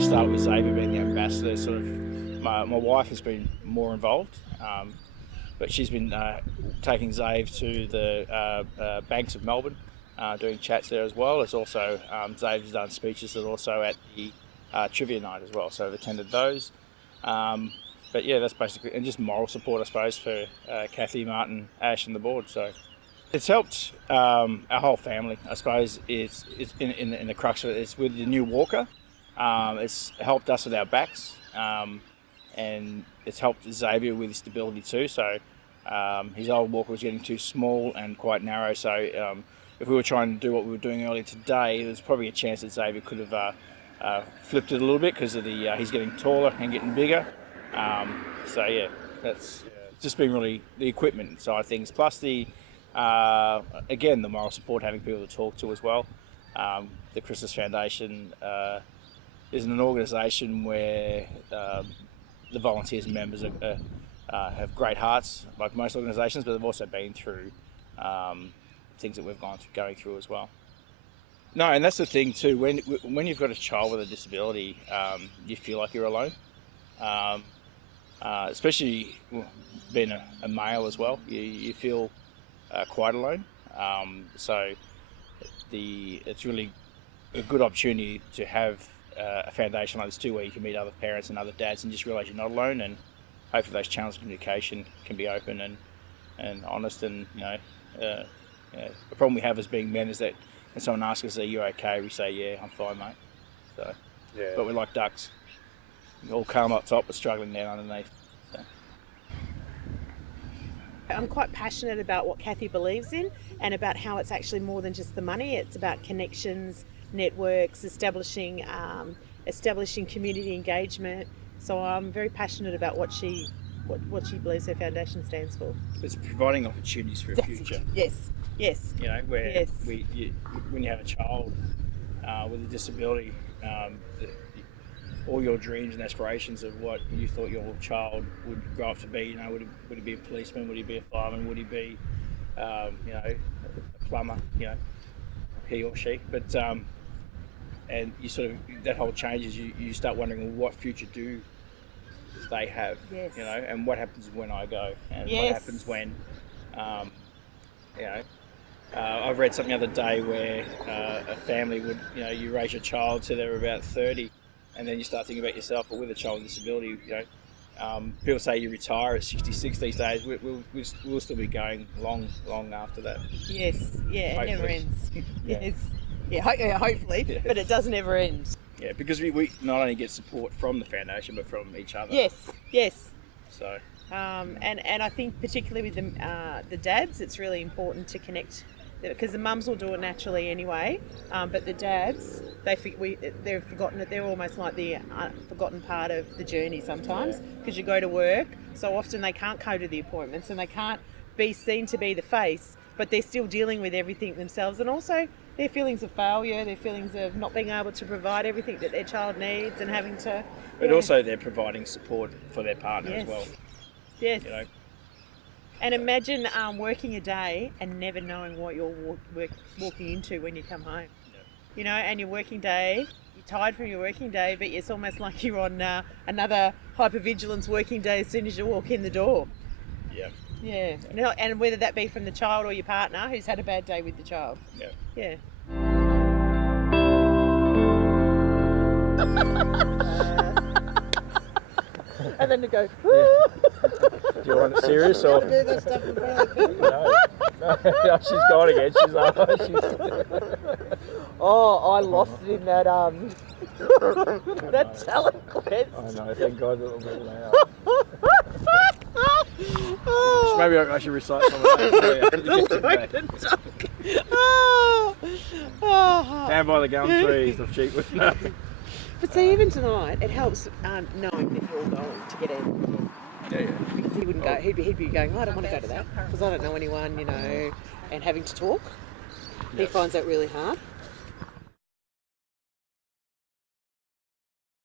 of started with Xavier being the ambassador. Sort of, my wife has been more involved, but she's been taking Xavier to the banks of Melbourne, doing chats there as well. It's also Xavier's done speeches that also at the trivia night as well, so I've attended those. But yeah, that's basically, and just moral support, I suppose, for Kathy, Martin, Ash, and the board. So it's helped our whole family, I suppose. It's in the crux of it. It's with the new walker. It's helped us with our backs, and it's helped Xavier with his stability too. So his old walker was getting too small and quite narrow. So if we were trying to do what we were doing earlier today, there's probably a chance that Xavier could have flipped it a little bit because of the he's getting taller and getting bigger. So yeah, that's just been really the equipment side of things, plus the again the moral support, having people to talk to as well. The Chrisalis Foundation is an organisation where the volunteers and members have great hearts, like most organisations, but they've also been through things that we've going through as well. No, and that's the thing too. When you've got a child with a disability, you feel like you're alone. Especially being a male as well, you feel quite alone. So it's really a good opportunity to have a foundation like this too, where you can meet other parents and other dads and just realise you're not alone, and hopefully those channels of communication can be open and honest. And the problem we have as being men is that when someone asks us, "Are you okay?" we say, "Yeah, I'm fine, mate." So, yeah. But we're like ducks. We're all calm up top, but struggling down underneath. So. I'm quite passionate about what Kathy believes in, and about how it's actually more than just the money. It's about connections, networks, establishing community engagement. So I'm very passionate about what she believes her foundation stands for. It's providing opportunities for a future. Yes. Where when you have a child with a disability, all your dreams and aspirations of what you thought your child would grow up to be, would he be a policeman, would he be a fireman, would he be, a plumber, he or she. But and you sort of, that whole changes. You start wondering, well, what future do they have? Yes. And what happens when I go, and what happens when, I've read something the other day where a family would, you raise your child till they're about 30, and then you start thinking about yourself. But with a child with disability, people say you retire at 66 these days. We'll still be going long after that. Yes, yeah, hopefully. It never ends. Yes. Yeah, hopefully, yes. But it does never end. Yeah, because we not only get support from the foundation, but from each other. Yes. So. And I think particularly with the dads, it's really important to connect, because the mums will do it naturally anyway, but the dads, they're forgotten. They're almost like the forgotten part of the journey sometimes, because you go to work so often they can't go to the appointments and they can't be seen to be the face, but they're still dealing with everything themselves, and also their feelings of failure, their feelings of not being able to provide everything that their child needs, and having to. But also they're providing support for their partner as well. Yes. And imagine working a day and never knowing what you're walking into when you come home. Yeah. And your working day, you're tired from your working day, but it's almost like you're on another hypervigilance working day as soon as you walk in the door. Yeah. Yeah. And whether that be from the child or your partner who's had a bad day with the child. Yeah. Yeah. And then to go, do you want it serious or? Do that stuff in front of people. No, she's gone again. She's like, oh, I lost it in that that talent quest. I know. Thank God that will be loud. Maybe I should recite some of that. Down by the gum trees of Cheapwood. But see, even tonight, it helps knowing that you're going to get in. Yeah. Because he wouldn't go. He'd be going, I don't want to go to that because I don't know anyone, and having to talk. Yes. He finds that really hard.